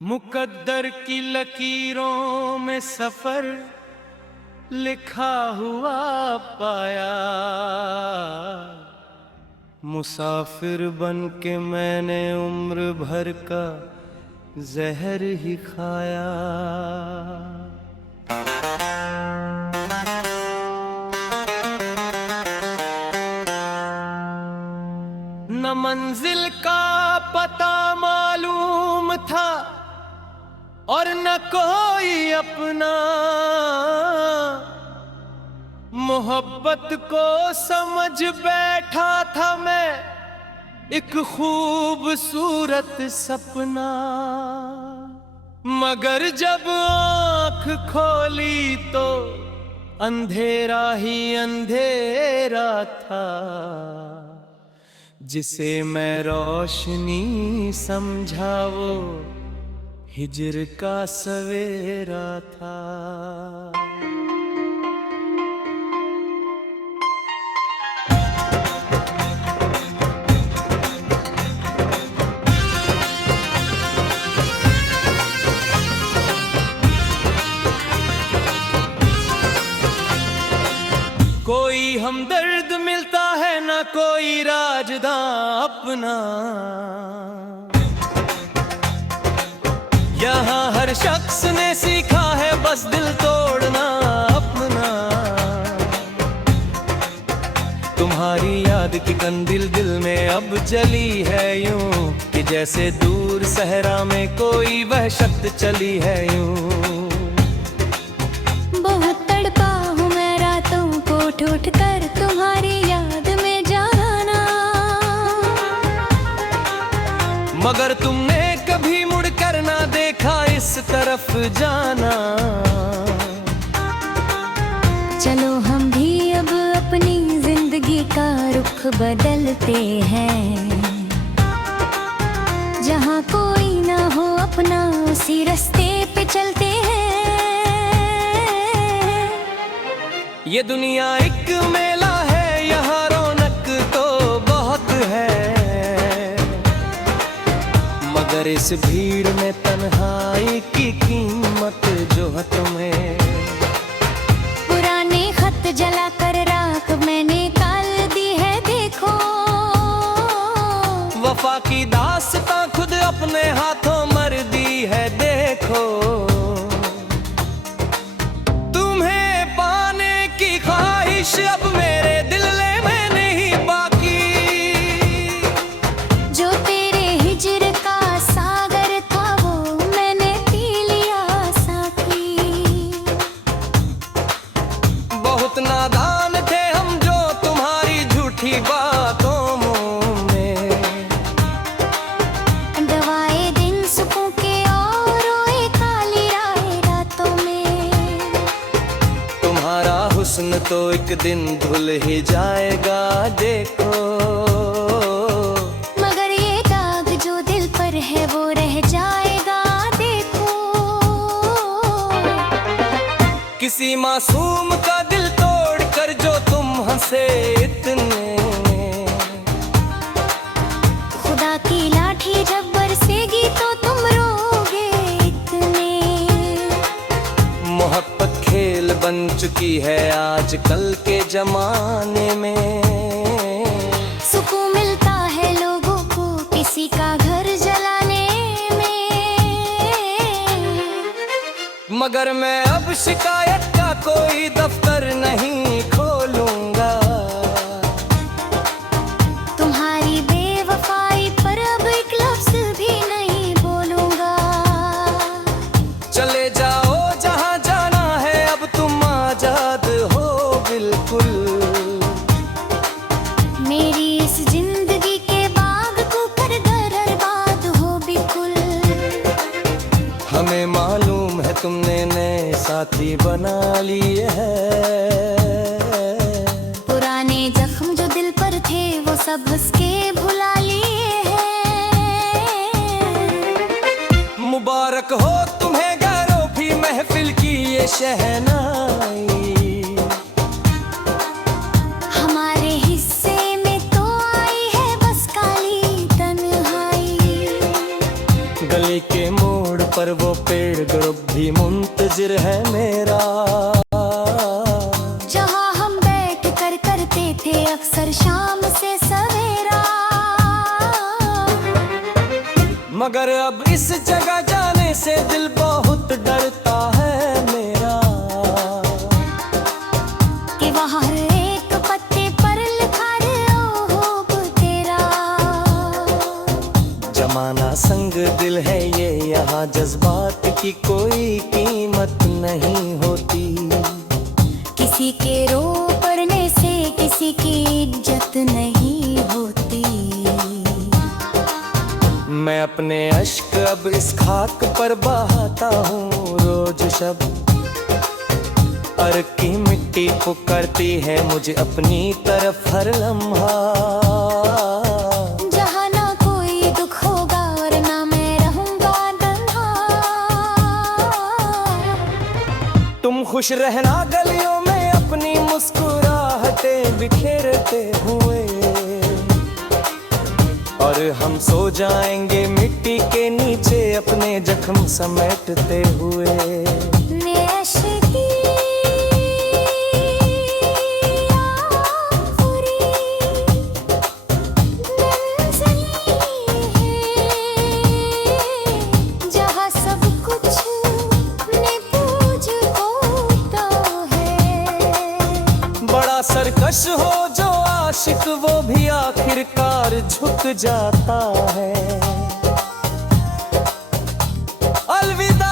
मुकद्दर की लकीरों में सफर लिखा हुआ पाया। मुसाफिर बन के मैंने उम्र भर का जहर ही खाया। न मंजिल का पता मालूम था और न कोई अपना। मोहब्बत को समझ बैठा था मैं एक खूबसूरत सपना। मगर जब आँख खोली तो अंधेरा ही अंधेरा था। जिसे मैं रोशनी समझा वो हिज्र का सवेरा था। कोई हमदर्द मिलता है ना कोई राजदां अपना। यहाँ हर शख्स ने सीखा है बस दिल तोड़ना अपना। तुम्हारी याद की कंदिल दिल में अब जली है यूं कि जैसे दूर सहरा में कोई वहशत चली है यूं। बहुत तड़पा हूँ मैं रातों को उठ कर तुम्हारी याद में जाना। मगर तुमने कभी मुड़ कर ना देखा इस तरफ जाना। चलो हम भी अब अपनी जिंदगी का रुख बदलते हैं। जहाँ कोई ना हो अपना उसी रास्ते पे चलते हैं। ये दुनिया एक मेला है यहाँ रौनक तो बहुत है। मगर इस भीड़ में तन्हाई की कीमत जो है तुम्हें। पुराने खत जला कर राख मैंने काल दी है देखो। वफा की दास्तां खुद अपने हाथों मर दी है देखो। तुम्हें पाने की ख्वाहिश अब मेरे दिल में नहीं बाकी। जो तेरे हिज्र का सागर था वो मैंने पी लिया साथी। बहुत नादान थे हम जो तुम्हारी झूठी बातों में। दवाए दिन सुखों के और रोए काली रातों में। तुम्हारा हुस्न तो एक दिन धुल ही जाएगा देखो। मगर ये दाग जो दिल पर है वो रह जाएगा देखो। किसी मासूम का दिल तोड़ कर जो तुम हंसे इतने। खुदा की लाठी जब बरसेगी तो तुम रोगे इतने। मोहब्बत खेल बन चुकी है आज कल के जमाने में। सुकून मिलता है लोगों को किसी का घर जलाने में। मगर मैं अब शिकायत का कोई दफ्तर नहीं खोलूंगा। तुम्हारी बेवफाई पर अब एक लफ्ज भी नहीं बोलूंगा। चले जाओ जहां जाना है अब तुम आजाद हो बिल्कुल। मेरी इस जिंदगी के बाग को कर बर्बाद हो बिल्कुल। हमें मालूम है तुमने नए साथी बना लिए हैं। पुराने जख्म जो दिल पर थे वो सब हंस के भुला लिए हैं। मुबारक हो तुम्हें गैरों भी महफिल की ये शहनाई। हमारे हिस्से में तो आई है बस काली तन्हाई। गली के मोड़ मोड़ पर वो पेड़ ग्रुप भी मुंतजिर है मेरा। जहाँ हम बैठ कर करते थे अक्सर शाम से सवेरा। मगर अब इस जगह जाने से दिल बहुत डरता है मेरा, कि वहाँ हर एक पत्ते पर लिखा रहोब तेरा। जमाना संग दिल है ये, यहाँ जज्बात की कोई कीमत नहीं होती। किसी के रो पड़ने से किसी की इज्जत नहीं होती। मैं अपने अश्क अब इस खाक पर बहाता हूँ रोज शब। अर्क की मिट्टी पुकारती है मुझे अपनी तरफ हर लम्हा। जहाँ ना कोई दुख होगा और ना मैं रहूंगा तन्हा। तुम खुश रहना गलियों में अपनी मुस्कुराहटें बिखेरते हुए, और हम सो जाएंगे मिट्टी के नीचे अपने जख्म समेटते हुए। जहाँ सब कुछ निपूज होता है। बड़ा सरकश हो जो आशिक वो भी आखिरकार झुक जाता है। अलविदा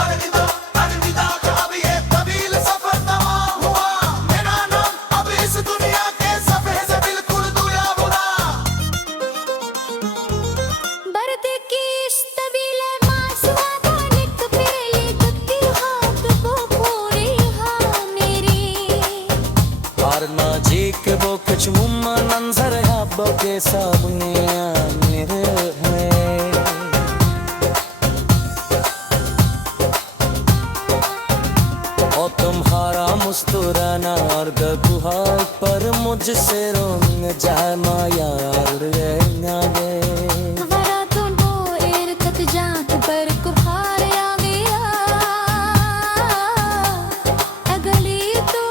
अलविदा अलविदा अब ये तवील सफर तमाम हुआ। मेरा नाम अब इस दुनिया के सफे से बिल्कुल दुया हुआ। बर्द की इस तवीले मासूमात निक पेली गत्ती हाथ वो पूरी हाँ मेरी। और ना जी के वो कुछ मुम्मा नंजर है बके सामने मेरे हैं। और तुम्हारा मुस्कुराना और गगुहार पर मुझसे रोने जाए माया रे नागे। वरा दोनों इरकत जात पर कुहार आ गया। अगली तो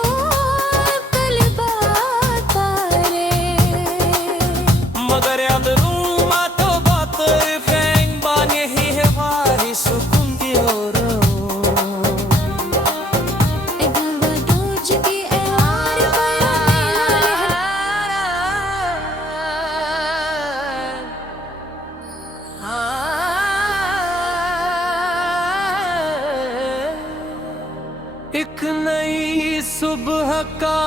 कल बात पारे। मगर याद रूमा तो बात फेंग बाने ही है भारी सुकून की ओर। एक नई सुबह का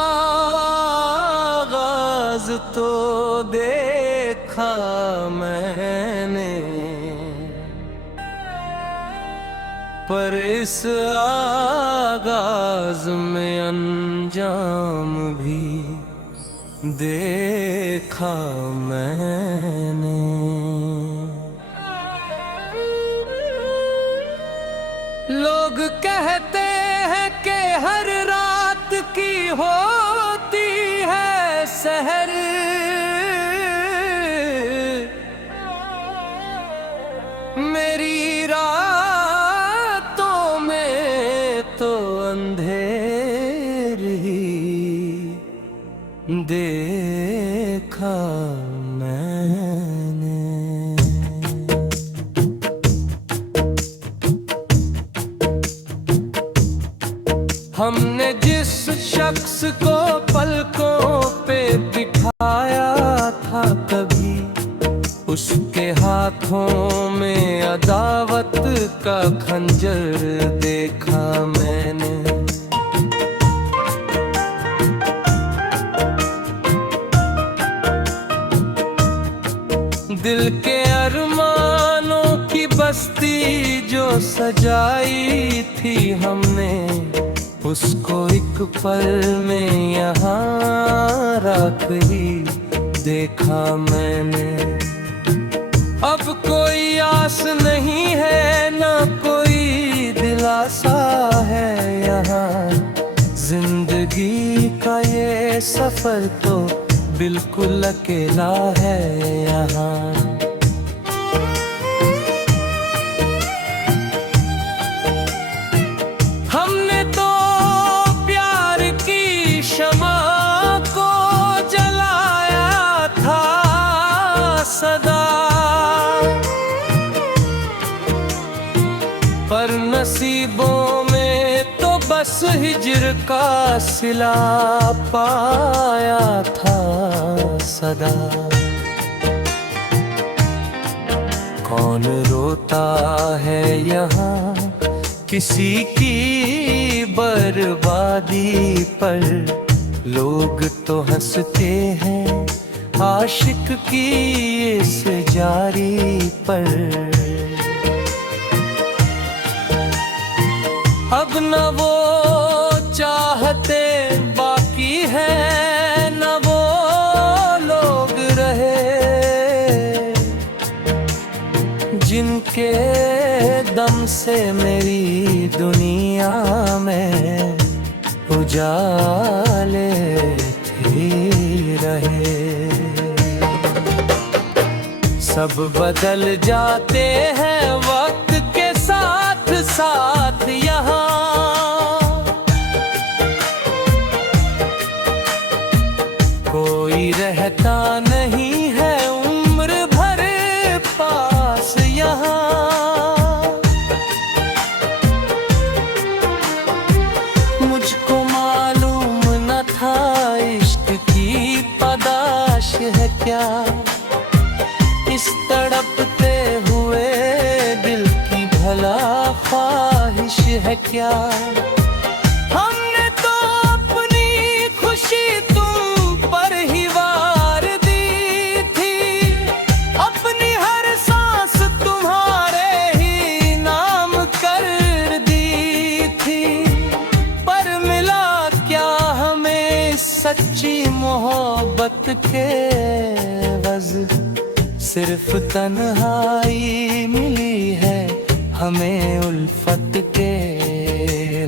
आगाज तो देखा मैंने, पर इस आगाज में अंजाम भी देखा मैंने। लोग कहते हैं कि हर रात की होती है सहर, मेरी रातों में तो अंधेर ही देखा मैंने। हमने जिस शख्स को पलकों पे बिठाया था कभी, उसके हाथों में अदावत का खंजर देखा मैंने। दिल के अरमानों की बस्ती जो सजाई थी हमने, उसको एक पल में यहाँ रख ही देखा मैंने। अब कोई आस नहीं है ना कोई दिलासा है यहाँ, जिंदगी का ये सफर तो बिल्कुल अकेला है यहाँ। हमने तो प्यार की शमा को जलाया था सदा, पर नसीबों में तो बस हिज्र का सिला पाया था सदा। कौन रोता है यहाँ किसी की बर्बादी पर, लोग तो हंसते हैं आशिक की इस जारी पर। अब न वो चाहते बाकी है, न वो लोग रहे जिनके दम से मेरी दुनिया में उजाले ही रहे। सब बदल जाते हैं वक्त के साथ साथ यहाँ, कोई रहता नहीं है उम्र भर पास यहाँ। मुझको मालूम न था इश्क की पादाश है क्या, इस तड़पते हुए दिल की भला ख्वाहिश है क्या। हमने तो अपनी खुशी तुम पर ही वार दी थी, अपनी हर सांस तुम्हारे ही नाम कर दी थी, पर मिला क्या हमें सच्ची मोहब्बत के वज़, सिर्फ तन्हाई मिली है हमें उल्फत के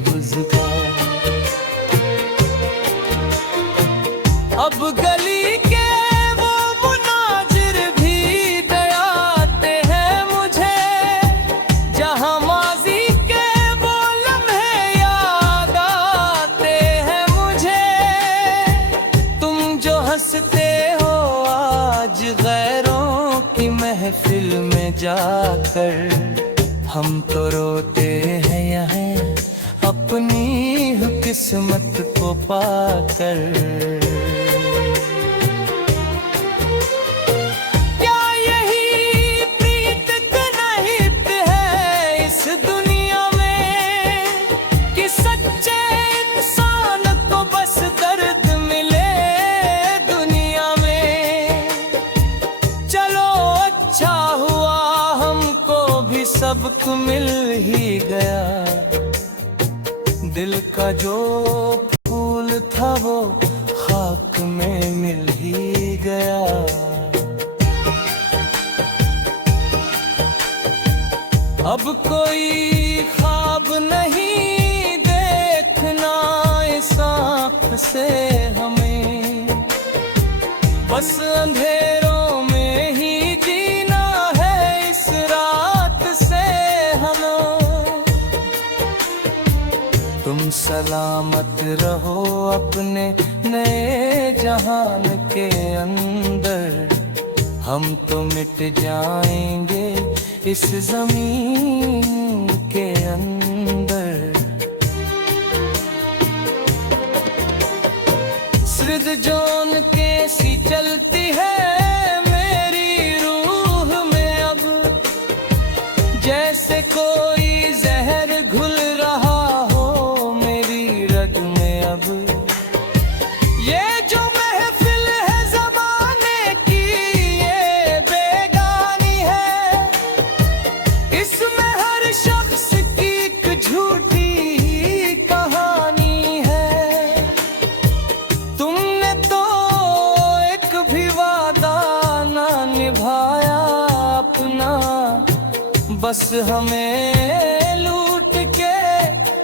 हुज़्क़ा। अब गली के वो मुनाजिर भी दयाते हैं मुझे, जहाँ माज़ी के वो लम्हे याद आते हैं मुझे। तुम जो हंसते हो आज गैरों की महफिल में जाकर, हम तो रोते हैं यहाँ अपनी किस्मत को पाकर। क्या यही प्रीत का हित है इस दुनिया में, कि सच्चे इंसान को बस दर्द मिले दुनिया में। चलो अच्छा हुआ हमको भी सबक मिल ही गया, दिल का जो फूल था वो खाक में मिल ही गया। अब कोई ख्वाब नहीं देखना इस आँख से हमें, बस अंधेरों में ही जीना है इस रात से हमें। तुम सलामत रहो अपने नए जहान के अंदर, हम तो मिट जाएंगे इस जमीन के अंदर। सृजोन के सी चलती है मेरी रूह में अब, जैसे कोई जहर घुल रहा हो मेरी रग में अब। ये जो महफिल है ज़माने की ये बेगानी है, इसमें हर शख्स की एक झूठी कहानी है। तुमने तो एक भी वादा ना निभाया अपना, बस हमें लूट के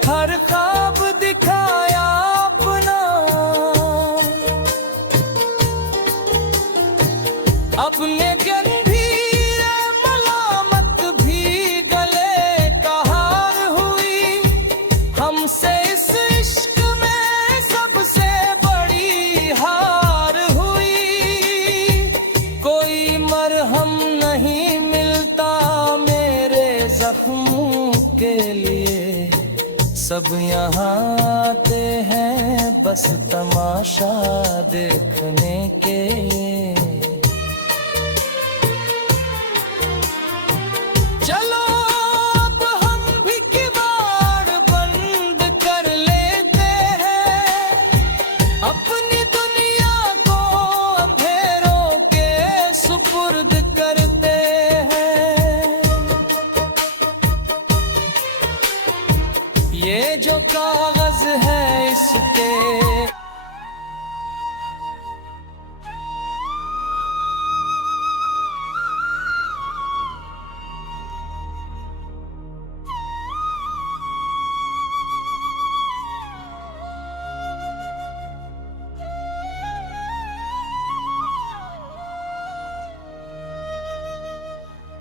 हर ख्वाब दिखाया अपना। अपने गंभीर मलामत भी गले का हार हुई। हमसे इस इश्क में सबसे बड़ी हार हुई। कोई मरहम नहीं मिलता मेरे जख्मों के लिए। सब यहाँ आते हैं बस तमाशा देखने के लिए। चलो अब हम भी किवाड़ बंद कर लेते हैं। अपनी दुनिया को अंधेरों के सुपुर्द करते हैं। ये जो कागज है इसके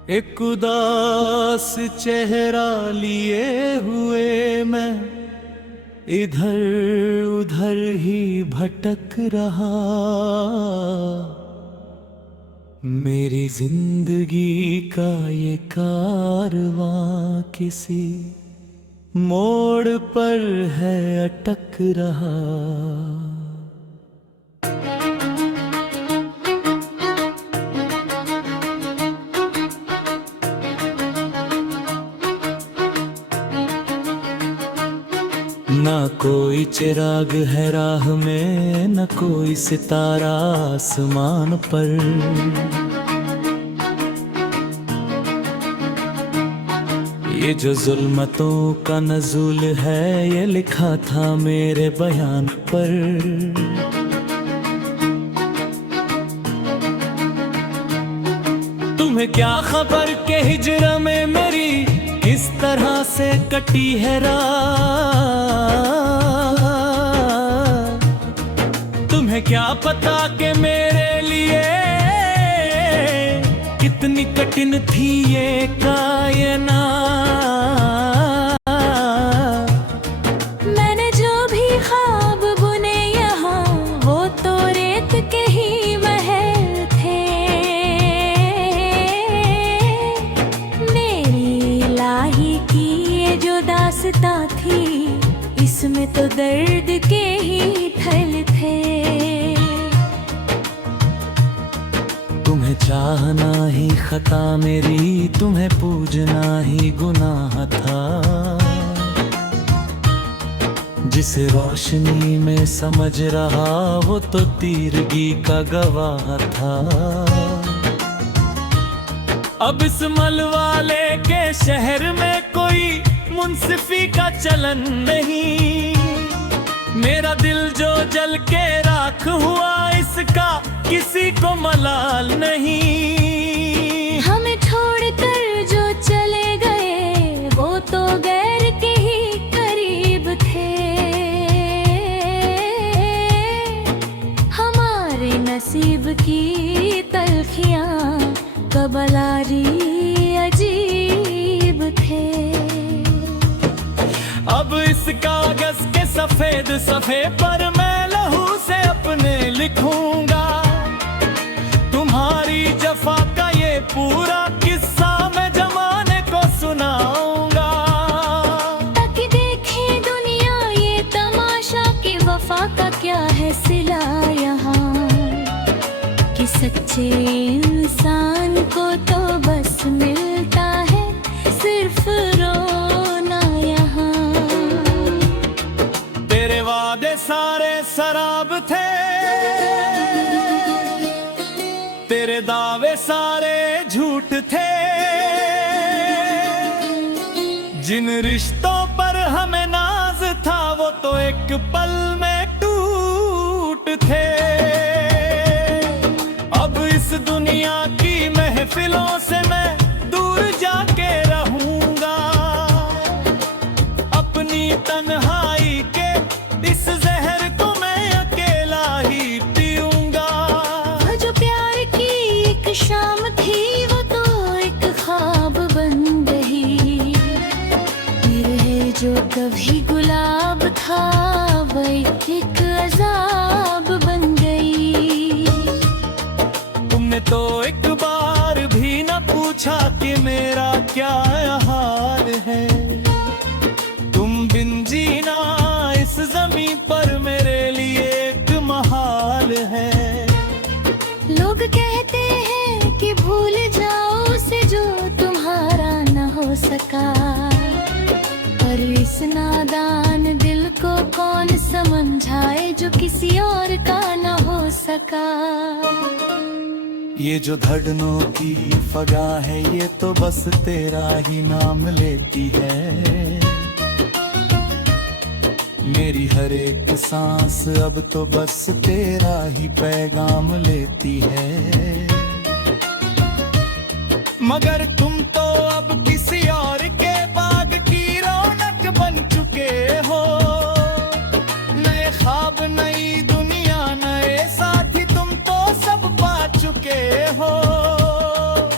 एक उदास चेहरा लिए हुए मैं इधर उधर ही भटक रहा। मेरी जिंदगी का ये कारवां किसी मोड़ पर है अटक रहा। ना कोई चिराग है राह में, न कोई सितारा आसमान पर। ये जो जुल्मतों का नज़ुल है ये लिखा था मेरे बयान पर। तुम्हें क्या खबर के हिजरा में मेरी किस तरह से कटी है रात। तुम्हें क्या पता कि मेरे लिए कितनी कठिन थी ये कायनात। मैंने जो भी ख्वाब बुने यहाँ वो तो रेत के ही महल थे। मेरी इलाही की ये जो दास्तां थी इसमें तो दर्द के ही ठल थे। तुम्हें चाहना ही खता मेरी, तुम्हें पूजना ही गुनाह था। जिस रोशनी में समझ रहा वो तो तीरगी का गवाह था। अब इस मलवाले के शहर में कोई मुंसिफी का चलन नहीं। मेरा दिल जो जल के राख हुआ इसका किसी को मलाल नहीं। हमें छोड़कर जो चले गए वो तो गैर के ही करीब थे। हमारे नसीब की तलखियां कबलारी अजीब थे। अब इस कागज के सफेद सफे पर मैं लहू से अपने लिखूंगा। तुम्हारी जफा का ये पूरा किस्सा मैं जमाने को सुनाऊंगा। ताकि देखे दुनिया ये तमाशा कि वफा का क्या है सिला यहाँ। कि सच्चे इंसान को तो बस मिलता है सिर्फ रोना यहाँ। तेरे वादे सारे शराब थे, तेरे दावे सारे झूठ थे। जिन रिश्तों पर हमें नाज था वो तो एक पल में टूट थे। अब इस दुनिया की महफिलों से मैं दूर जाके रहूंगा। अपनी तन्हाई के इस जहर को मैं अकेला ही पीऊंगा। जो प्यार की एक कभी गुलाब था वो एक अजाब बन गई। तुमने तो एक बार भी न पूछा कि मेरा क्या हाल है। तुम बिन जीना इस जमीन पर मेरे लिए एक महाल है। लोग कहते हैं कि भूल जाओ उसे जो तुम्हारा न हो सका, पर इस नादान दिल को कौन समझाए जो किसी और का न हो सका। ये जो धड़नों की फगा है ये तो बस तेरा ही नाम लेती है। मेरी हर एक सांस अब तो बस तेरा ही पैगाम लेती है। मगर तुम तो अब किसी और के बाग की रौनक बन चुके हो। नए ख्वाब नई दुनिया नए साथी तुम तो सब पा चुके हो।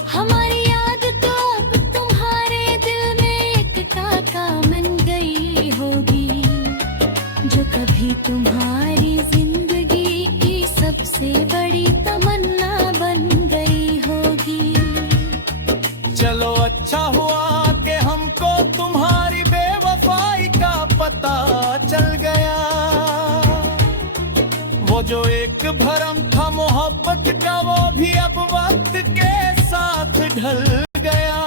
हमारी याद तो अब तुम्हारे दिल में एक काका बन गई होगी, जो कभी तुम्हारी जिंदगी की सबसे बड़ी तमन्ना बन गई होगी। चलो अच्छा हुआ कि हमको तुम्हारी बेवफाई का पता चल गया। वो जो एक भरम था मोहब्बत का वो भी अब वक्त के साथ ढल गया।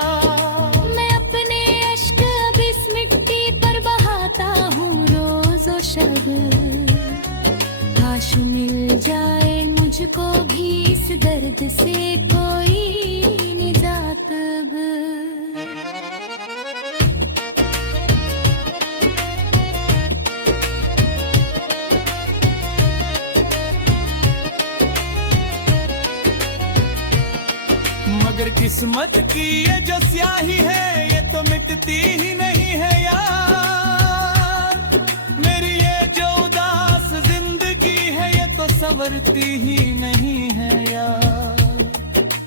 मैं अपने अश्क अब इस मिट्टी पर बहाता हूँ रोज़ो शब। काश मिल जाए मुझको भी इस दर्द से कोई निजात अब। मगर किस्मत की ये जो स्याही है ये तो मिटती ही नहीं है यार। मेरी ये जो उदास जिंदगी है ये तो संवरती ही नहीं है यार।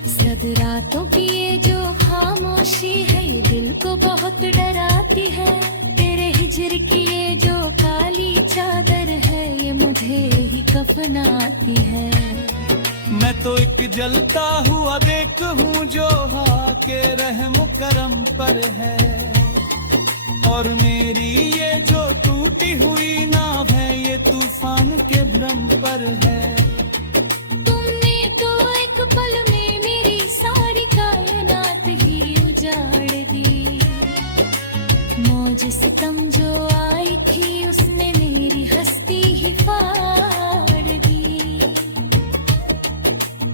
सद रातों की ये जो खामोशी है ये दिल को बहुत डराती है। तेरे हिजर की ये जो काली चादर है ये मुझे ही कफनाती है। मैं तो एक जलता हुआ देख हूँ जो के रहम करम पर है। और मेरी ये जो टूटी हुई नाव है ये तूफान के भ्रम पर है। तुमने तो एक पल में मेरी सारी कायनात ही उजाड़ दी। मौज सितम जो आई थी उसने मेरी हस्ती ही फाड़ दी।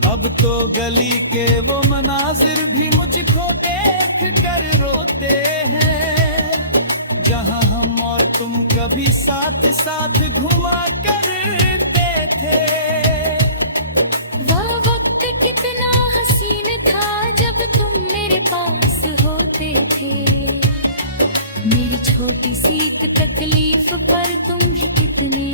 अब तो गली के वो मनाजिर भी मुझको देख कर रोते हैं। जहाँ हम और तुम कभी साथ साथ घुमा करते थे। वह वक्त कितना हसीन था जब तुम मेरे पास होते थे। मेरी छोटी सी एक तकलीफ पर तुम भी कितने